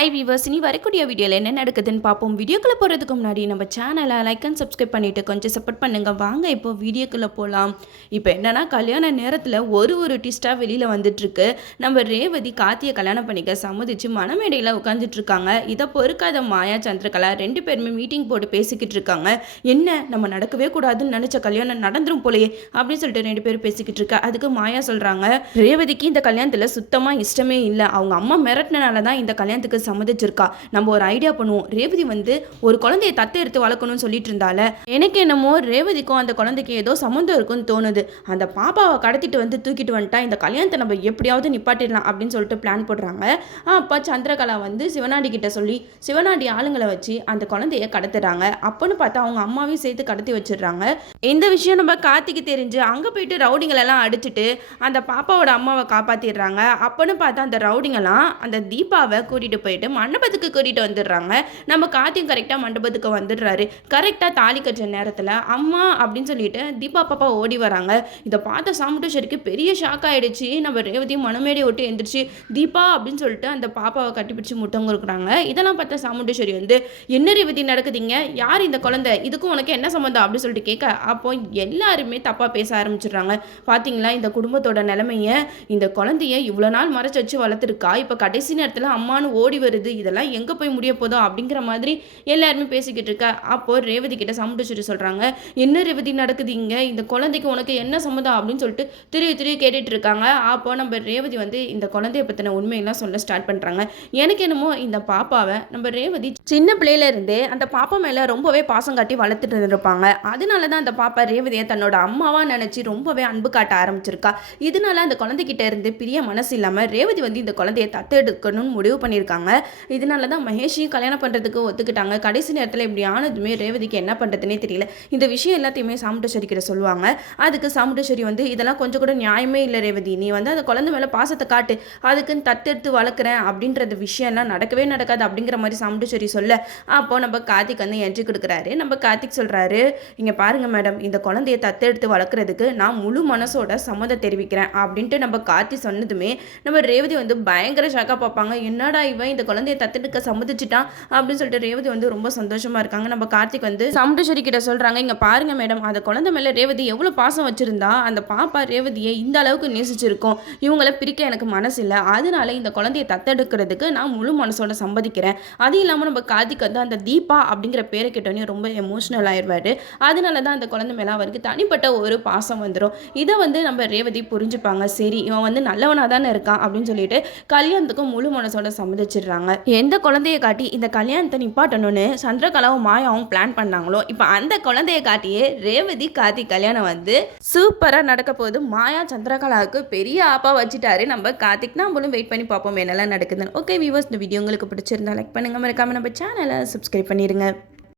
Hi viewers, இனி வரக்கூடிய வீடியோவில் என்ன நடக்குதுன்னு பார்ப்போம். வீடியோக்குள்ளே போகிறதுக்கு முன்னாடி நம்ம சேனலை லைக் அண்ட் சப்ஸ்கிரைப் பண்ணிவிட்டு கொஞ்சம் சப்போர்ட் பண்ணுங்கள். வாங்க இப்போ வீடியோக்குள்ளே போகலாம். இப்போ என்னென்னா, கல்யாண நேரத்தில் ஒரு ட்விஸ்ட்டாக வெளியில் வந்துட்டுருக்கு. நம்ம ரேவதி கார்த்தியை கல்யாணம் பண்ணிக்க சம்மதிச்சு மணமேடையில் உட்காந்துட்ருக்காங்க. இதை பொறுக்காத மாயா சந்திரகலா 2 பேருமே மீட்டிங் போட்டு பேசிக்கிட்டு இருக்காங்க. என்ன நம்ம நடக்கவே கூடாதுன்னு நினச்ச கல்யாணம் நடந்துரும் போலையே அப்படின்னு சொல்லிட்டு 2 பேரும் பேசிக்கிட்டு இருக்கா. அதுக்கு மாயா சொல்கிறாங்க, ரேவதிக்கு இந்த கல்யாணத்தில் சுத்தமாக இஷ்டமே இல்லை. அவங்க அம்மா மிரட்டினால தான் இந்த கல்யாணத்துக்கு சம்மதிச்சிருக்கா. நம்ம ஒரு ஐடியா பண்ணுவோம். ரேவதி ஒரு குழந்தையை தத்து எடுத்து வளர்க்கணும்னு சொல்லிட்டு இருந்தால, எனக்கு என்னமோ ரேவதிக்கும் அந்த குழந்தைக்கு ஏதோ சம்மந்தம் இருக்குன்னு தோணுது. அந்த பாப்பாவை கடத்திட்டு தூக்கிட்டு வந்துட்டா இந்த கல்யாணத்தை நம்ம எப்படியாவது நிப்பாட்டிடலாம் அப்படின்னு சொல்லிட்டு பிளான் போடுறாங்க. அப்போ சந்திரகலா சிவனாண்டி கிட்ட சொல்லி சிவனாண்டி ஆளுங்களை வச்சு அந்த குழந்தைய கடத்துறாங்க. அப்போன்னு பார்த்தா அவங்க அம்மாவையும் சேர்த்து கடத்தி வச்சிடுறாங்க. இந்த விஷயம் நம்ம கார்த்திக்கு தெரிஞ்சு அங்கே போயிட்டு ரவுடிங்களெல்லாம் அடிச்சுட்டு அந்த பாப்பாவோட அம்மாவை காப்பாற்றிடுறாங்க. அப்போன்னு பார்த்தா அந்த ரவுடிங்கெல்லாம் அந்த தீபாவை கூட்டிகிட்டு போயிட்டு மண்டபத்துக்கு கூட்டிகிட்டு வந்துடுறாங்க. நம்ம கார்த்தியும் கரெக்டாக மண்டபத்துக்கு வந்துடுறாரு. கரெக்டாக தாலி கட்டுற நேரத்தில் அம்மா அப்படின்னு சொல்லிட்டு தீபா பாப்பா ஓடி வராங்க. இதை பார்த்த சாமுண்டேஸ்வரிக்கு பெரிய ஷாக் ஆகிடுச்சு. நம்ம ரேவதியும் மனமேடி விட்டு எழுந்திரிச்சு தீபா அப்படின்னு சொல்லிட்டு அந்த பாப்பாவை கட்டிப்பிடிச்சு முட்டம் கொடுக்குறாங்க. இதெல்லாம் பார்த்தா சாமுண்டேஸ்வரி என்ன ரேவதி நடக்குதுங்க, யார் இந்த குழந்தை, இதுக்கும் உனக்கு என்ன சம்மந்தம் அப்படின்னு சொல்லிட்டு கேட்க, அப்போ எல்லாருமே தப்பாக பேச ஆரம்பிச்சிடுறாங்க. பார்த்தீங்களா இந்த குடும்பத்தோட நிலைமையை, இந்த குழந்தைய இவ்வளோ நாள் மறைச்சு வச்சு வளர்த்துருக்கா, இப்போ கடைசி நேரத்தில் அம்மானு ஓடி வருது, இதெல்லாம் எங்கே போய் முடிய போதோ அப்படிங்கிற மாதிரி எல்லாருமே பேசிக்கிட்டு இருக்கா. அப்போ ரேவதி கிட்ட சாமுண்டேஸ்வரி சொல்கிறாங்க, என்ன ரேவதி நடக்குதுங்க, இந்த குழந்தைக்கு உனக்கு என்ன சம்மதம் அப்படின்னு சொல்லிட்டு திருப்பி கேட்டுட்டு இருக்காங்க. அப்போ நம்ம ரேவதி இந்த குழந்தைய பற்றின உண்மையெல்லாம் சொல்ல ஸ்டார்ட் பண்ணுறாங்க. எனக்கு என்னமோ இந்த பாப்பாவை நம்ம ரேவதி சின்ன பிள்ளையில இருந்தே அந்த பாப்பா மேலே ரொம்பவே பாசம் காட்டி வளர்த்துட்டு இருந்திருப்பாங்க. அதனால தான் அந்த பாப்பா ரேவதியை தன்னோட அம்மாவா நினச்சி ரொம்பவே அன்பு காட்ட ஆரம்பிச்சிருக்கா. இதனால அந்த குழந்தைகிட்ட இருந்து பிரிய மனசு இல்லாமல் ரேவதி இந்த குழந்தைய தத்தெடுக்கணும்னு முடிவு பண்ணியிருக்காங்க. இதனால தான் மகேஷையும் கல்யாணம் பண்ணுறதுக்கு ஒத்துக்கிட்டாங்க. கடைசி நேரத்தில் இப்படி ஆனதுமே ரேவதிக்கு என்ன பண்ணுறதுனே தெரியல. இந்த விஷயம் எல்லாத்தையுமே சாமுண்டேஸ்வரி கிட்ட சொல்லுவாங்க. அதுக்கு சாமுண்டேஸ்வரி இதெல்லாம் கொஞ்சம் கூட நியாயமே இல்லை ரேவதி, நீ அந்த குழந்தை மேலே பாசத்தை காட்டு, அதுக்குன்னு தத்தெடுத்து வளர்க்குறேன் அப்படின்றது விஷயம்லாம் நடக்கவே நடக்காது அப்படிங்கிற மாதிரி சாமுண்டேஸ்வரி சொல்ல, அப்போ நம்ம கார்த்திக் என்ட்ரி கொடுக்குறாரு. நம்ம கார்த்திக் சொல்கிறாரு, இங்கே பாருங்க மேடம், இந்த குழந்தைய தத்தெடுத்து வளர்க்குறதுக்கு நான் முழு மனசோட சம்மதம் தெரிவிக்கிறேன் அப்படின்ட்டு நம்ம கார்த்திக் சொன்னதுமே நம்ம ரேவதி பயங்கர ஷாக்காக பார்ப்பாங்க. என்னடா இவன் இந்த குழந்தைய தத்தெடுக்க சம்மதிச்சிட்டான் அப்படின்னு சொல்லிட்டு ரேவதி ரொம்ப சந்தோஷமாக இருக்காங்க. நம்ம கார்த்திக் சாமுண்டேஸ்வரி கிட்ட சொல்கிறாங்க, இங்கே பாருங்க மேடம், அந்த குழந்தை மேலே ரேவதி எவ்வளோ பாசம் வச்சுருந்தா அந்த பாப்பா ரேவதியை இந்த அளவுக்கு நேசிச்சிருக்கோம். இவங்களை பிரிக்க எனக்கு மனசு இல்லை. அதனால இந்த குழந்தைய தத்தெடுக்கிறதுக்கு நான் முழு மனசோட சம்மதிக்கிறேன். அது இல்லாமல் நம்ம கார்த்திக் அந்த தீபா அப்படிங்கிற பேரை கேட்டோன்னே ரொம்ப எமோஷ்னல் ஆயிடுவார். அதனால தான் அந்த குழந்தை மேலே அவருக்கு தனிப்பட்ட ஒரு பாசம் வந்துடும். இதை நம்ம ரேவதி புரிஞ்சுப்பாங்க. சரி, இவன் நல்லவனாக தானே இருக்கான் அப்படின்னு சொல்லிட்டு கல்யாணத்துக்கு முழு மனசோட சம்மதிச்சிடுறாங்க. எந்த குழந்தைய காட்டி இந்த கல்யாணத்தை நிப்பாட்டணும்னு சந்திரகலாவும் மாயாவும் பிளான் பண்ணாங்களோ, இப்போ அந்த குழந்தைய காட்டியே ரேவதி கார்த்திக் கல்யாணம் சூப்பராக நடக்க போகுது. மாயா சந்திரகலாவுக்கு பெரிய ஆப்பா வச்சுட்டாரு நம்ம கார்த்திக். நம்மளும் வெயிட் பண்ணி பார்ப்போம் என்னெல்லாம் நடக்குதுன்னு. ஓகே வீவர்ஸ், இந்த வீடியோ உங்களுக்கு பிடிச்சிருந்தா லைக் பண்ணுங்க, மறக்காம நம்ம சேனலை சப்ஸ்கிரைப் பண்ணிடுங்க.